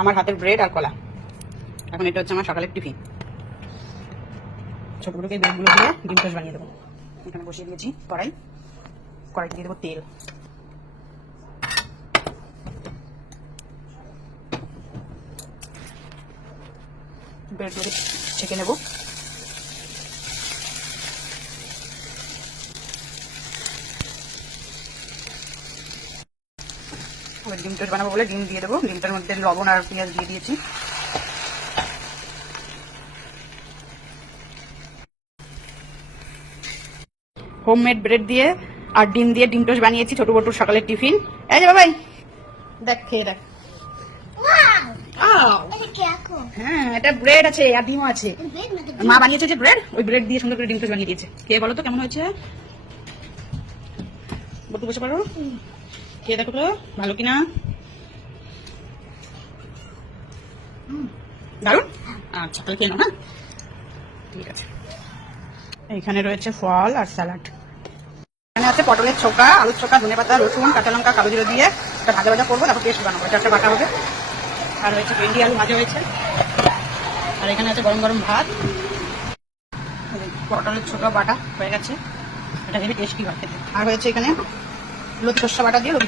আমার হাতের ব্রেড আর কলা। এখন এটা হচ্ছে আমার সকালের টিফিন। ছোটগুলোকে ব্রেডগুলো দিয়ে ডিম টোস্ট বানিয়ে দেবো। এখানে বসিয়ে দিয়েছি কড়াইতে দিয়ে দেবো তেল। ব্রেডগুলো ছেঁকে নেবো। ডিম টোস্ট বানাবো বলে ডিম দিয়ে দেবো। ডিমটার মধ্যে লবণ আর পেঁয়াজ দিয়ে দিয়েছি। হোমমেড ব্রেড দিয়ে আর ডিম দিয়ে ডিম টোস্ট বানিয়েছি ছোট বটুর সকালের টিফিন। এই যে বাবাই দেখ, খেয়ে দেখ। হ্যাঁ, এটা ব্রেড আছে আর ডিমও আছে। মা বানিয়েছে যে ব্রেড, ওই ব্রেড দিয়ে সুন্দর করে ডিম টোস্ট বানিয়ে দিয়েছে। খেয়ে বলো তো কেমন হয়েছে। বটু বসে পারো, খেয়ে দেখো তো ভালো কিনা। দারুন। আচ্ছা তাহলে খেয়ে নাও। হ্যাঁ ঠিক আছে। এইখানে রয়েছে ফল আর স্যালাড। এখানে আছে পটলের ছোকা, আলুর ছোকা, ধনেপাতা, রসুন, কাঁচা লঙ্কা, কালো জিরে দিয়ে একটা ভাজা ভাজা করবো, তারপর পেস্ট বানাবো। এটা একটা বাটা হবে। আর হয়েছে ভেন্ডি আলু ভাজা হয়েছে। আর এখানে আছে গরম গরম ভাত। পটলের ছোকা বাটা হয়ে গেছে, এটা ভেবে টেস্টি হয় খেতে। আর হয়েছে এখানে লতি শস্য বাটা দিয়ে লতি